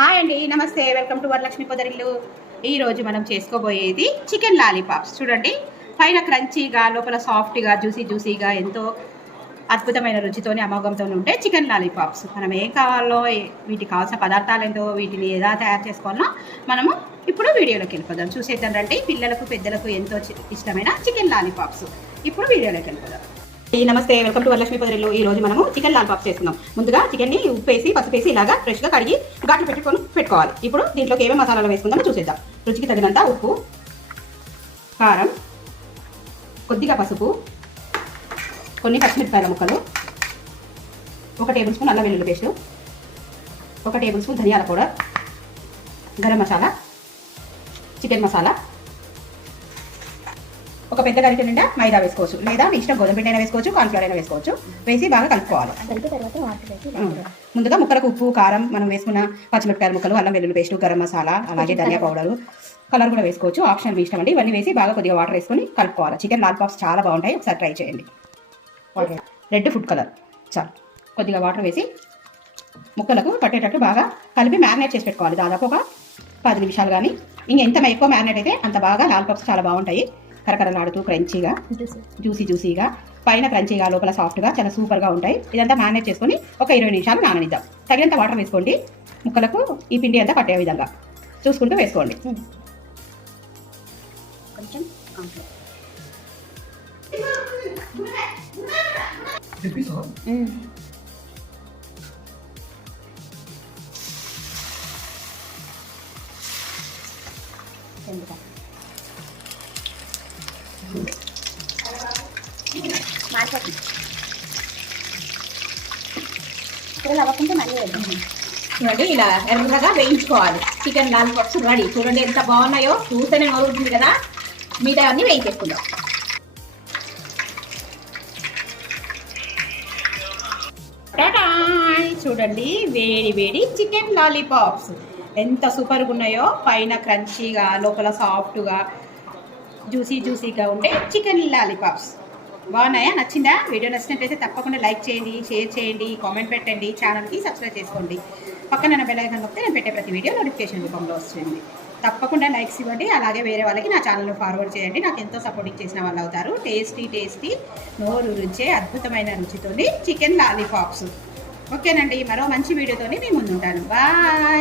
Hi అండి, నమస్తే. Welcome to Varalakshmi Podarillu. ఈరోజు మనం చేసుకోబోయేది చికెన్ లాలీపాప్స్. చూడండి, పైన క్రంచీగా, లోపల సాఫ్ట్గా, జ్యూసీగా ఎంతో అద్భుతమైన రుచితోని అమోఘంతో ఉంటే చికెన్ లాలీపాప్స్. మనం ఏం కావాలో, వీటికి కావాల్సిన పదార్థాలు ఏంటో, వీటిని ఎలా తయారు చేసుకోవాలో మనము ఇప్పుడు వీడియోలోకి వెళ్ళిపోదాం. చూసేద్దాం రండి. పిల్లలకు పెద్దలకు ఎంతో ఇష్టమైన చికెన్ లాలీపాప్స్. ఇప్పుడు వీడియోలోకి వెళ్ళిపోదాం. నమస్తే, వెల్కమ్ టు వరలక్ష్మి పొదరిల్లు. ఈ రోజు మనము చికెన్ లాలీపాప్స్ చేసుకుందాం. ముందుగా చికెన్ని ఉప్పేసి పసుపేసి ఇలాగా ఫ్రెష్గా కడిగి ఘాట్లు పెట్టుకోవాలి. ఇప్పుడు దీంట్లోకి ఏమేమి మసాలాలు వేసుకుందామో చూసేద్దాం. రుచికి తగినంత ఉప్పు, కారం, కొద్దిగా పసుపు, కొన్ని పచ్చిమిరపకాయల ముక్కలు, 1 టేబుల్ స్పూన్ అల్లం వెల్లుల్లి పేస్టు, 1 టేబుల్ స్పూన్ ధనియాల పౌడర్, గరం మసాలా, చికెన్ మసాలా, ఒక పెద్ద గరిటె నిండా మైదా వేసుకోవచ్చు, లేదా మీ ఇష్టం గోధుమ పిండి అయినా వేసుకోవచ్చు, కార్న్ఫ్లవర్ అయినా వేసుకోవచ్చు. వేసి బాగా కలుపుకోవాలి. ముందుగా ముక్కలకు ఉప్పు, కారం, మనం వేసుకున్న పచ్చిమిరపకాయల ముక్కలు, అల్లం వెల్లుల్లి పేస్టు, గరం మసాలా, అలాగే ధనియా పౌడరు, కలర్ కూడా వేసుకోవచ్చు, ఆప్షనల్ మీ ఇష్టం అండి. ఇవన్నీ వేసి బాగా కొద్దిగా వాటర్ వేసుకొని కలుపుకోవాలి. చికెన్ లాలీపాప్స్ చాలా బాగుంటాయి, ఒకసారి ట్రై చేయండి. రెడ్ ఫుడ్ కలర్ చాలు. కొద్దిగా వాటర్ వేసి ముక్కలకు పట్టేటట్టు బాగా కలిపి మ్యారినేట్ చేసి పెట్టుకోవాలి. దాదాపు ఒక 10 నిమిషాలు. కానీ ఎంత ఎక్కువ మ్యారినేట్ అయితే అంత బాగా లాలీపాప్స్ చాలా బాగుంటాయి. కరకరలాడుతూ క్రంచీగా, జ్యూసీగా, పైన క్రంచీగా, లోపల సాఫ్ట్గా, చాలా సూపర్గా ఉంటాయి. ఇదంతా మ్యారినేట్ చేసుకొని ఒక 20 నిమిషాలు నాననిద్దాం. తగినంత వాటర్ వేసుకోండి. ముక్కలకు ఈ పిండి అంతా పట్టే విధంగా చూసుకుంటూ వేసుకోండి. కొంచెం చూడండి, ఇలా ఎర్రగా వేయించుకోవాలి. Chicken lollipops ready. చూడండి ఎంత బాగున్నాయో, చూస్తేనే నోరుతుంది కదా. మిగతా అన్నీ వేయించేసుకుందాం. చూడండి, వేడి వేడి చికెన్ లాలీపాప్స్ ఎంత సూపర్గా ఉన్నాయో. పైన క్రంచీగా, లోపల సాఫ్ట్గా, జ్యూసీగా ఉండే చికెన్ లాలీపాప్స్ బాగున్నాయా? నచ్చిందా? వీడియో నచ్చినట్లయితే తప్పకుండా లైక్ చేయండి, షేర్ చేయండి, కామెంట్ పెట్టండి, ఛానల్కి సబ్స్క్రైబ్ చేసుకోండి. పక్కన బెల్ ఐకాన్ నొక్కితే నేను పెట్టే ప్రతి వీడియో నోటిఫికేషన్ రూపంలో వస్తుంది. తప్పకుండా లైక్స్ ఇవ్వండి. అలాగే వేరే వాళ్ళకి నా ఛానల్ను ఫార్వర్డ్ చేయండి. నాకు ఎంతో సపోర్టింగ్ చేసిన వాళ్ళు అవుతారు. టేస్టీ నోరు రుచే అద్భుతమైన రుచితోని చికెన్ లాలీపాప్స్. ఓకేనండి, మరో మంచి వీడియోతోని మీ ముందు ఉంటాను. బాయ్.